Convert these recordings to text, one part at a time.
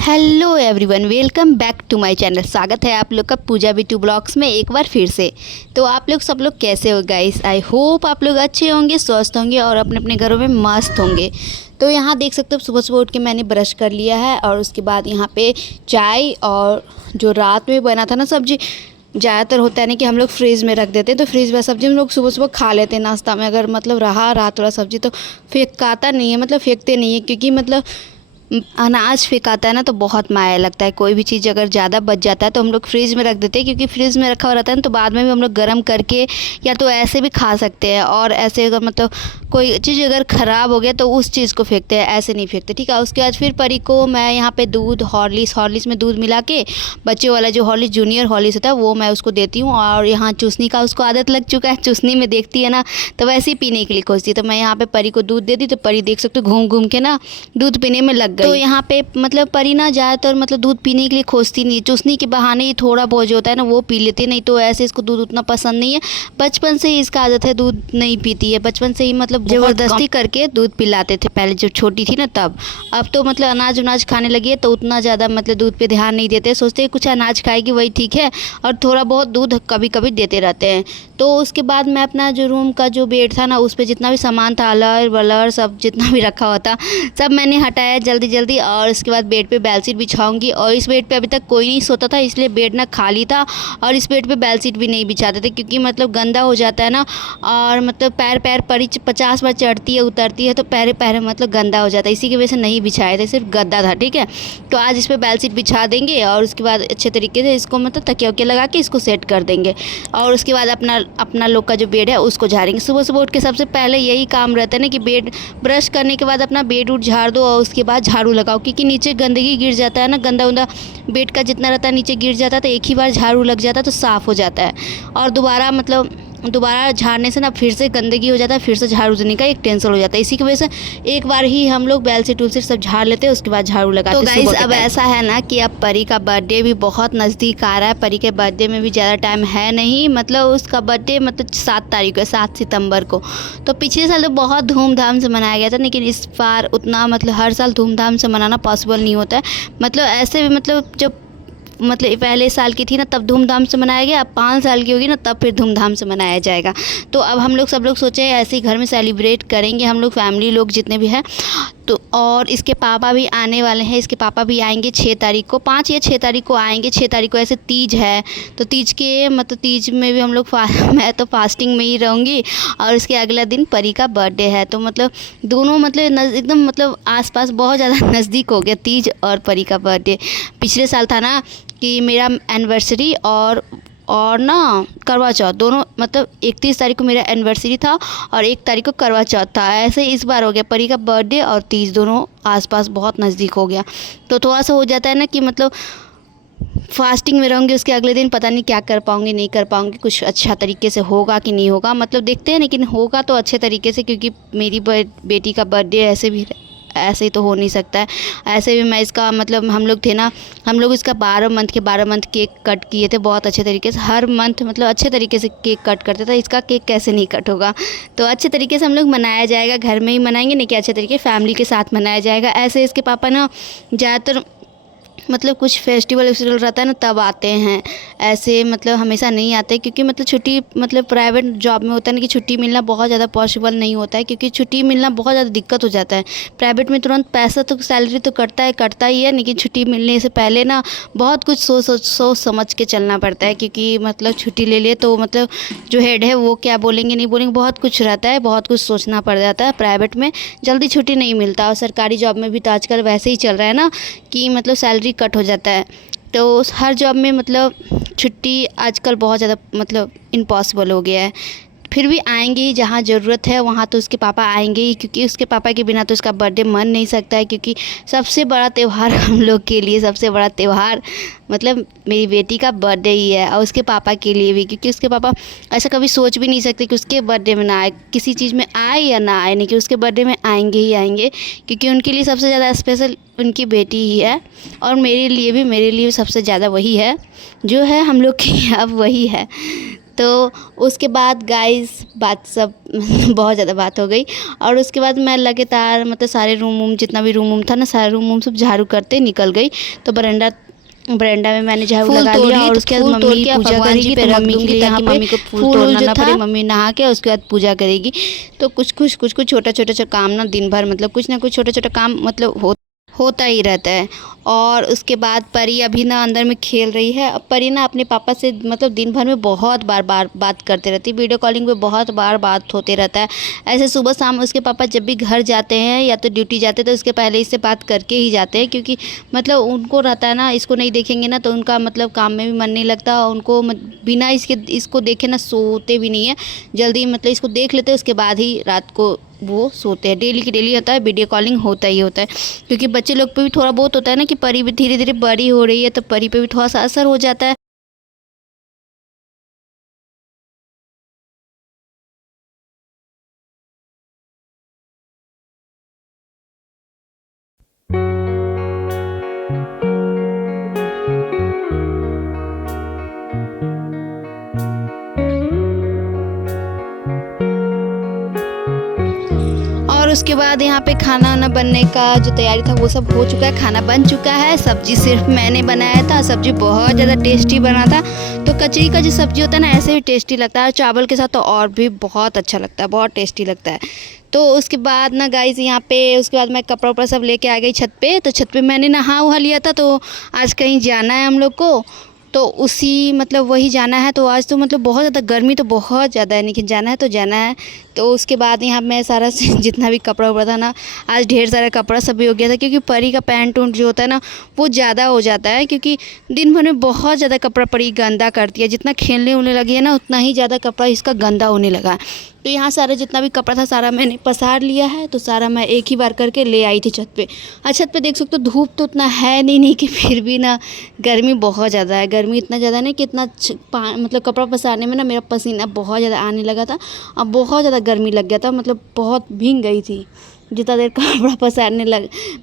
Hello everyone, welcome back to my channel. स्वागत है आप लोग का पूजा बिट्टू ब्लॉग्स में एक बार फिर से। तो आप लोग सब लोग कैसे हो गाइस? आई होप आप लोग अच्छे होंगे, स्वस्थ होंगे और अपने अपने घरों में मस्त होंगे। तो यहाँ देख सकते हो सुबह सुबह उठ के मैंने ब्रश कर लिया है और उसके बाद यहाँ पे चाय और जो रात में बना था ना सब्जी, ज़्यादातर होता है ना कि हम लोग फ्रिज में रख देते हैं, तो फ्रिज में सब्जी हम लोग सुबह सुबह खा लेते हैं नाश्ता में। अगर मतलब रहा रात वाला सब्जी तो फेंकाता नहीं है, मतलब फेंकते नहीं है, क्योंकि मतलब अनाज फेंकाता है ना तो बहुत माया लगता है। कोई भी चीज़ अगर ज़्यादा बच जाता है तो हम लोग फ्रिज में रख देते हैं, क्योंकि फ्रिज में रखा हुआ रहता है ना तो बाद में भी हम लोग गर्म करके या तो ऐसे भी खा सकते हैं। और ऐसे अगर मतलब कोई चीज़ अगर ख़राब हो गया तो उस चीज़ को फेंकते हैं, ऐसे नहीं फेंकते, ठीक है। उसके बाद फिर परी को मैं यहाँ पे दूध हॉर्लिक्स में दूध मिला के, बच्चे वाला जो हॉर्लिक्स जूनियर हॉर्लिक्स होता है वो मैं उसको देती हूँ। और यहाँ चूसनी का उसको आदत लग चुका है, चूसनी में देखती है ना तो वैसे ही पीने के लिए खोजती है। तो मैं यहाँ पे परी को दूध दे दी तो परी देख सकते हो घूम घूम के ना दूध पीने में लग गई। तो यहाँ पे मतलब परी ना ज़्यादातर मतलब दूध पीने के लिए खोजती नहीं है, चूसनी के बहाने ही थोड़ा बहुत जो होता है ना वो पी लेती है, नहीं तो ऐसे इसको दूध उतना पसंद नहीं है। बचपन से ही इसका आदत है, दूध नहीं पीती है, बचपन से ही मतलब ज़बरदस्ती करके दूध पिलाते थे पहले जब छोटी थी ना तब। अब तो मतलब अनाज खाने लगी है तो उतना ज़्यादा मतलब दूध पे ध्यान नहीं देते, सोचते हैं कुछ अनाज खाएगी वही ठीक है, और थोड़ा बहुत दूध कभी कभी देते रहते हैं। तो उसके बाद मैं अपना जो रूम का जो बेड था ना उस पर जितना भी सामान था, अलर वलर सब जितना भी रखा हुआ था सब मैंने हटाया जल्दी जल्दी। और उसके बाद बेड पे बेडशीट बिछाऊंगी। और इस बेड पे अभी तक कोई नहीं सोता था, इसलिए बेड ना खाली था, और इस बेड पे बेडशीट भी नहीं बिछाते थे, क्योंकि मतलब गंदा हो जाता है ना। और मतलब पैर परी 50 बार चढ़ती है उतरती है तो पैर मतलब गंदा हो जाता है, इसी की वजह से नहीं बिछाए थे, सिर्फ गद्दा था, ठीक है। तो आज इस पर बेडशीट बिछा देंगे और उसके बाद अच्छे तरीके से इसको मतलब तकिया वकिया लगा के इसको सेट कर देंगे। और उसके बाद अपना लोग का जो बेड है उसको झाड़ेंगे। सुबह सुबह उठ के सबसे पहले यही काम रहता है ना कि बेड ब्रश करने के बाद अपना बेड उठ झाड़ दो और उसके बाद झाड़ू लगाओ, क्योंकि नीचे गंदगी गिर जाता है ना, गंदा उंदा बेड का जितना रहता है नीचे गिर जाता है, तो एक ही बार झाड़ू लग जाता है तो साफ़ हो जाता है। और दोबारा झाड़ने से ना फिर से गंदगी हो जाता है, फिर से झाड़ू देने का एक टेंशन हो जाता है। इसी की वजह से एक बार ही हम लोग बैल से टूल से सब झाड़ लेते हैं, उसके बाद झाड़ू लगाते हैं। तो गाइस अब ऐसा है ना कि अब परी का बर्थडे भी बहुत नज़दीक आ रहा है। परी के बर्थडे में भी ज़्यादा टाइम है नहीं, मतलब उसका बर्थडे मतलब 7 तारीख को, 7 सितंबर को। तो पिछले साल तो बहुत धूमधाम से मनाया गया था, लेकिन इस बार उतना मतलब हर साल धूमधाम से मनाना पॉसिबल नहीं होता है। मतलब ऐसे भी मतलब जब मतलब पहले साल की थी ना तब धूमधाम से मनाया गया, अब 5 साल की होगी ना तब फिर धूमधाम से मनाया जाएगा। तो अब हम लोग सब लोग सोचे ऐसे ही घर में सेलिब्रेट करेंगे, हम लोग फैमिली लोग जितने भी हैं। तो और इसके पापा भी आने वाले हैं, इसके पापा भी आएंगे 6 तारीख को, 5 या 6 तारीख को आएंगे। 6 तारीख को ऐसे तीज है, तो तीज के मतलब तीज में भी हम लोग मैं तो फास्टिंग में ही रहूँगी। और उसके अगला दिन परी का बर्थडे है, तो मतलब दोनों मतलब एकदम मतलब आसपास बहुत ज़्यादा नज़दीक हो गया तीज और परी का बर्थडे। पिछले साल था ना कि मेरा एनिवर्सरी और ना करवा चौथ दोनों, मतलब 31 तारीख को मेरा एनिवर्सरी था और 1 तारीख को करवा चौथ था। ऐसे इस बार हो गया परी का बर्थडे और तीज दोनों आसपास बहुत नज़दीक हो गया। तो थोड़ा सा हो जाता है ना कि मतलब फास्टिंग में रहूँगी, उसके अगले दिन पता नहीं क्या कर पाऊँगी नहीं कर पाऊँगी, कुछ अच्छा तरीके से होगा कि नहीं होगा, मतलब देखते हैं, लेकिन होगा तो अच्छे तरीके से, क्योंकि मेरी बेटी का बर्थडे ऐसे ही तो हो नहीं सकता है। ऐसे भी मैं इसका मतलब हम लोग थे ना, हम लोग इसका 12 मंथ केक कट किए थे बहुत अच्छे तरीके से। हर मंथ मतलब अच्छे तरीके से केक कट करते थे, इसका केक कैसे नहीं कट होगा। तो अच्छे तरीके से हम लोग मनाया जाएगा, घर में ही मनाएंगे, नहीं कि अच्छे तरीके फैमिली के साथ मनाया जाएगा। ऐसे इसके पापा ना ज़्यादातर मतलब कुछ फेस्टिवल रहता है ना तब आते हैं, ऐसे मतलब हमेशा नहीं आते, क्योंकि मतलब छुट्टी मतलब प्राइवेट जॉब में होता है ना कि छुट्टी मिलना बहुत ज़्यादा पॉसिबल नहीं होता है, क्योंकि छुट्टी मिलना बहुत ज़्यादा दिक्कत हो जाता है। प्राइवेट में तुरंत पैसा तो सैलरी तो कटता ही है, लेकिन छुट्टी मिलने से पहले ना बहुत कुछ सोच समझ के चलना पड़ता है, क्योंकि मतलब छुट्टी ले लिए तो मतलब जो हेड है वो क्या बोलेंगे नहीं बोलेंगे, बहुत कुछ रहता है, बहुत कुछ सोचना पड़ जाता है। प्राइवेट में जल्दी छुट्टी नहीं मिलता, और सरकारी जॉब में भी तो आजकल वैसे ही चल रहा है ना कि मतलब सैलरी कट हो जाता है। तो हर जॉब में मतलब छुट्टी आजकल बहुत ज़्यादा मतलब इम्पॉसिबल हो गया है। फिर भी आएंगे ही, जहाँ ज़रूरत है वहाँ तो उसके पापा आएंगे ही, क्योंकि उसके पापा के बिना तो उसका बर्थडे मन नहीं सकता है। क्योंकि सबसे बड़ा त्यौहार हम लोग के लिए, सबसे बड़ा त्यौहार मतलब मेरी बेटी का बर्थडे ही है, और उसके पापा के लिए भी, क्योंकि उसके पापा ऐसा कभी सोच भी नहीं सकते कि उसके बर्थडे में ना आए, किसी चीज़ में आए या ना आए, नहीं कि उसके बर्थडे में आएंगे ही आएंगे, क्योंकि उनके लिए सबसे ज़्यादा स्पेशल उनकी बेटी ही है। और मेरे लिए भी सबसे ज़्यादा वही है, जो है हम लोग की अब वही है। तो उसके बाद गाइस बात सब बहुत ज़्यादा बात हो गई। और उसके बाद मैं लगातार मतलब सारे रूम जितना भी रूम था ना, सारे रूम सब झाड़ू करते निकल गई। तो बरांडा में मैंने झाड़ू लगा लिया और उसके बाद मम्मी पूजा करेगी। तो मम्मी के लिए यहाँ पे फूल तोड़ना ना पड़े, मम्मी नहा के उसके बाद पूजा करेगी। तो कुछ छोटा छोटा काम ना दिन भर मतलब कुछ ना कुछ छोटा छोटा काम मतलब होता ही रहता है। और उसके बाद परी अभी ना अंदर में खेल रही है। अब परी ना अपने पापा से मतलब दिन भर में बहुत बार बात करते रहती है, वीडियो कॉलिंग पे बहुत बार बात होते रहता है। ऐसे सुबह शाम उसके पापा जब भी घर जाते हैं या तो ड्यूटी जाते हैं तो उसके पहले इससे बात करके ही जाते हैं, क्योंकि मतलब उनको रहता है ना, इसको नहीं देखेंगे ना तो उनका मतलब काम में भी मन नहीं लगता। उनको बिना इसको देखे ना सोते भी नहीं है जल्दी, मतलब इसको देख लेते हैं उसके बाद ही रात को वो सोते हैं। डेली की डेली होता है, वीडियो कॉलिंग होता ही होता है, क्योंकि बच्चे लोग पे भी थोड़ा बहुत होता है ना कि परी भी धीरे धीरे बड़ी हो रही है तो परी पे भी थोड़ा सा असर हो जाता है। और उसके बाद यहाँ पे खाना वाना बनने का जो तैयारी था वो सब हो चुका है, खाना बन चुका है। सब्जी सिर्फ मैंने बनाया था, सब्जी बहुत ज़्यादा टेस्टी बना था। तो कचरी का जो सब्जी होता है ना ऐसे भी टेस्टी लगता है, चावल के साथ तो और भी बहुत अच्छा लगता है, बहुत टेस्टी लगता है। तो उसके बाद ना गाइस यहाँ पे उसके बाद मैं कपड़ा उपड़ा सब लेके आ गई छत पे। तो छत पे मैंने नहा वहा लिया था, तो आज कहीं जाना है हम लोग को, तो उसी मतलब वही जाना है। तो आज तो मतलब बहुत ज़्यादा गर्मी तो बहुत ज़्यादा है, लेकिन जाना है तो जाना है। तो उसके बाद यहाँ मैं सारा जितना भी कपड़ा उपड़ा था ना, आज ढेर सारा कपड़ा सब भी हो गया था, क्योंकि परी का पैंट उंट जो होता है ना वो ज़्यादा हो जाता है, क्योंकि दिन भर में बहुत ज़्यादा कपड़ा परी गंदा करती है। जितना खेलने उलने लगी है ना उतना ही ज़्यादा कपड़ा इसका गंदा होने लगा। तो यहाँ सारा जितना भी कपड़ा था सारा मैंने पसार लिया है। तो सारा मैं एक ही बार करके ले आई थी छत पे। छत पे देख सकते हो धूप तो उतना है नहीं कि फिर भी ना गर्मी बहुत ज़्यादा है। गर्मी इतना ज़्यादा नहीं कि इतना मतलब कपड़ा पसारने में ना मेरा पसीना बहुत ज़्यादा आने लगा था। अब बहुत ज़्यादा गर्मी लग गया था, मतलब बहुत भीग गई थी। जितना देर कपड़ा पसारने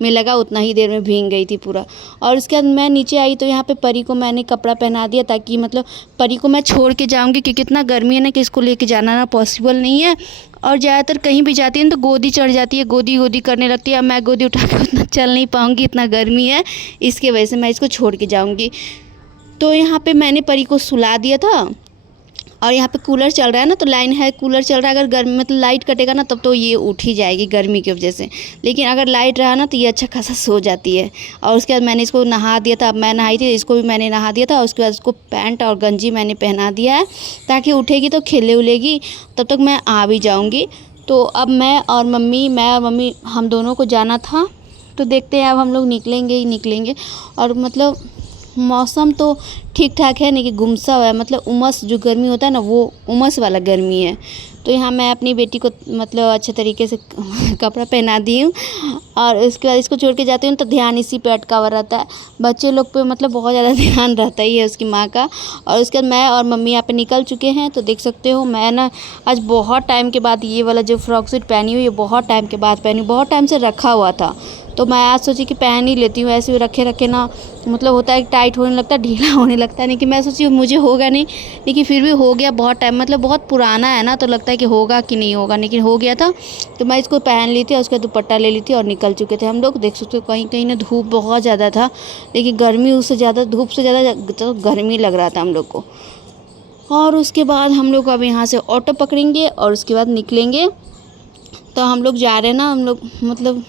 में लगा उतना ही देर में भीग गई थी पूरा। और उसके बाद मैं नीचे आई तो यहाँ पे परी को मैंने कपड़ा पहना दिया, ताकि मतलब परी को मैं छोड़ के जाऊँगी, क्योंकि इतना गर्मी है ना कि इसको लेके जाना ना पॉसिबल नहीं है। और ज़्यादातर कहीं भी जाती है तो गोदी चढ़ जाती है, गोदी करने लगती है। अब मैं गोदी उठा के उतना चल नहीं पाऊँगी, इतना गर्मी है, इसके वजह से मैं इसको छोड़ के जाऊँगी। तो यहाँ पे मैंने परी को सुला दिया था। और यहाँ पे कूलर चल रहा है ना, तो लाइन है, कूलर चल रहा है। अगर गर्मी मतलब लाइट कटेगा ना तब तो ये उठ ही जाएगी गर्मी की वजह से, लेकिन अगर लाइट रहा ना तो ये अच्छा खासा सो जाती है। और उसके बाद मैंने इसको नहा दिया था। अब मैं नहाई थी, इसको भी मैंने नहा दिया था। और उसके बाद इसको पैंट और गंजी मैंने पहना दिया है, ताकि उठेगी तो खेले उलेगी, तब तक मैं आ भी जाऊँगी। तो अब मैं और मम्मी हम दोनों को जाना था। तो देखते हैं अब हम लोग निकलेंगे ही निकलेंगे। और मतलब मौसम तो ठीक ठाक है, नहीं कि गुमसा हुआ है, मतलब उमस जो गर्मी होता है ना वो उमस वाला गर्मी है। तो यहाँ मैं अपनी बेटी को मतलब अच्छे तरीके से कपड़ा पहना दी हूँ। और उसके बाद इसको छोड़ के जाती हूँ तो ध्यान इसी पे अटका हुआ रहता है, बच्चे लोग पे मतलब बहुत ज़्यादा ध्यान रहता ही है उसकी माँ का। और उसके बाद मैं और मम्मी यहाँ पे निकल चुके हैं। तो देख सकते हो मैं ना आज बहुत टाइम के बाद ये वाला जो फ्रॉक सूट पहनी हुई, ये बहुत टाइम के बाद पहनी, बहुत टाइम से रखा हुआ था। तो मैं आज सोची कि पहन ही लेती हूँ। ऐसे रखे ना मतलब होता है टाइट होने लगता है, ढीला होने लगता है, नहीं कि मैं सोची मुझे होगा नहीं, लेकिन फिर भी हो गया। बहुत टाइम मतलब बहुत पुराना है ना, तो लगता है कि होगा कि नहीं होगा, लेकिन हो गया था। तो मैं इसको पहन ली थी और उसका दुपट्टा ले ली थी और निकल चुके थे हम लोग। देख सकते हो कहीं कहीं ना धूप बहुत ज़्यादा था, लेकिन गर्मी उससे ज़्यादा, धूप से ज़्यादा तो गर्मी लग रहा था हम लोग को। और उसके बाद हम लोग अब यहाँ से ऑटो पकड़ेंगे और उसके बाद निकलेंगे। तो हम लोग जा रहे हैं ना, हम लोग मतलब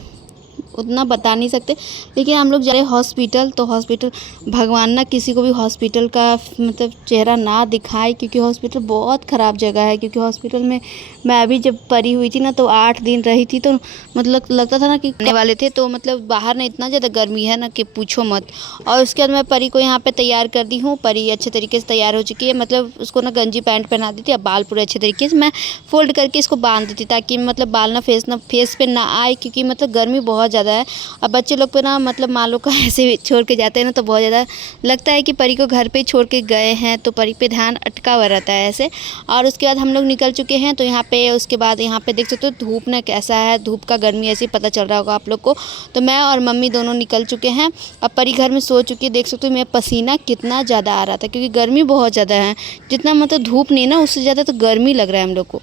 उतना बता नहीं सकते, लेकिन हम लोग जा रहे हैं हॉस्पिटल। तो हॉस्पिटल, भगवान ना किसी को भी हॉस्पिटल का मतलब चेहरा ना दिखाए, क्योंकि हॉस्पिटल बहुत ख़राब जगह है। क्योंकि हॉस्पिटल में मैं अभी जब परी हुई थी ना तो 8 दिन रही थी, तो मतलब लगता था ना कि आने वाले थे। तो मतलब बाहर ना इतना ज़्यादा गर्मी है ना कि पूछो मत। और उसके बाद मैं परी को यहाँ पे तैयार कर दी हूँ। परी अच्छे तरीके से तैयार हो चुकी है, मतलब उसको ना गंजी पैंट पहना दी थी। अब बाल पूरे अच्छे तरीके से मैं फोल्ड करके इसको बांध दी थी, ताकि मतलब बाल ना फेस पे ना आए, क्योंकि मतलब गर्मी बहुत ज़्यादा ज़्यादा है। अब बच्चे लोग पे ना मतलब माँ लोग को ऐसे छोड़ के जाते हैं ना तो बहुत ज़्यादा लगता है कि परी को घर पे छोड़ के गए हैं, तो परी पे ध्यान अटका हुआ रहता है ऐसे। और उसके बाद हम लोग निकल चुके हैं। तो यहाँ पे उसके बाद यहाँ पे देख सकते हो धूप ना कैसा है, धूप का गर्मी ऐसे ही पता चल रहा होगा आप लोग को। तो मैं और मम्मी दोनों निकल चुके हैं। अब परी घर में सो चुकी है। देख सकते हो मेरा पसीना कितना ज़्यादा आ रहा था, क्योंकि गर्मी बहुत ज़्यादा है। जितना मतलब धूप नहीं ना, उससे ज़्यादा तो गर्मी लग रहा है हम लोग को।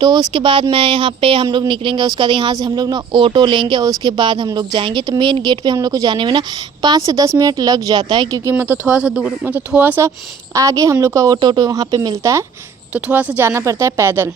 तो उसके बाद मैं यहाँ पे हम लोग निकलेंगे, उसके बाद यहाँ से हम लोग ना ऑटो लेंगे और उसके बाद हम लोग जाएंगे। तो मेन गेट पे हम लोग को जाने में ना 5 से 10 मिनट लग जाता है, क्योंकि मतलब थोड़ा सा दूर, मतलब थोड़ा सा आगे हम लोग का ऑटो वहाँ पे मिलता है, तो थोड़ा सा जाना पड़ता है पैदल।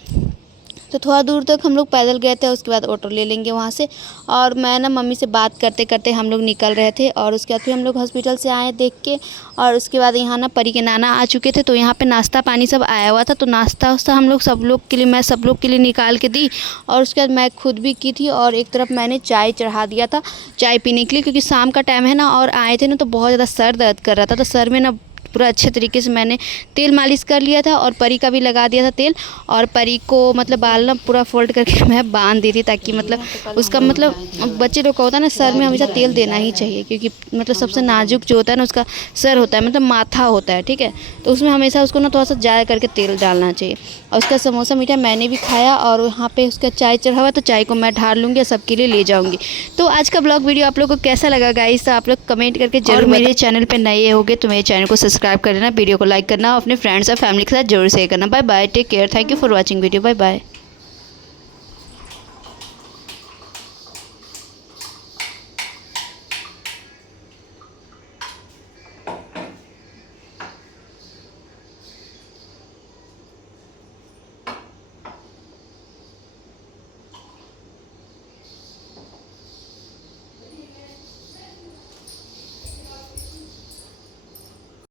तो थोड़ा दूर तक हम लोग पैदल गए थे, उसके बाद ऑटो ले लेंगे वहाँ से। और मैं ना मम्मी से बात करते करते हम लोग निकल रहे थे। और उसके बाद फिर हम लोग हॉस्पिटल से आए देख के। और उसके बाद यहाँ ना परी के नाना आ चुके थे, तो यहाँ पे नाश्ता पानी सब आया हुआ था। तो नाश्ता वास्ता हम लोग सब लोग के लिए, मैं सब लोग के लिए निकाल के दी। और उसके बाद मैं खुद भी की थी, और एक तरफ मैंने चाय चढ़ा दिया था चाय पीने के लिए, क्योंकि शाम का टाइम है ना। और आए थे ना तो बहुत ज़्यादा सर दर्द कर रहा था, तो सर में ना पूरा अच्छे तरीके से मैंने तेल मालिश कर लिया था, और परी का भी लगा दिया था तेल। और परी को मतलब बाल ना पूरा फोल्ड करके मैं बांध दी थी, ताकि मतलब उसका मतलब बच्चे लोग का होता है ना, सर में हमेशा तेल देना ही चाहिए, क्योंकि मतलब सबसे नाजुक जो होता है ना उसका सर होता है, मतलब माथा होता है, ठीक है। तो उसमें हमेशा उसको ना थोड़ा सा ज़्यादा करके तेल डालना चाहिए। और उसका समोसा मीठा मैंने भी खाया, और यहाँ पे उसका चाय चढ़ा हुआ, तो चाय को मैं ढाल लूँगी और सबके लिए ले जाऊँगी। तो आज का ब्लॉग वीडियो आप लोग को कैसा लगा गाइस, तो आप लोग कमेंट करके जरूर। मेरे चैनल पर नए होगे तो मेरे चैनल को सब्सक्राइब कर लेना, वीडियो को लाइक करना, अपने फ्रेंड्स और फैमिली के साथ जरूर शेयर करना। Bye bye, take care, thank you for watching video, bye bye.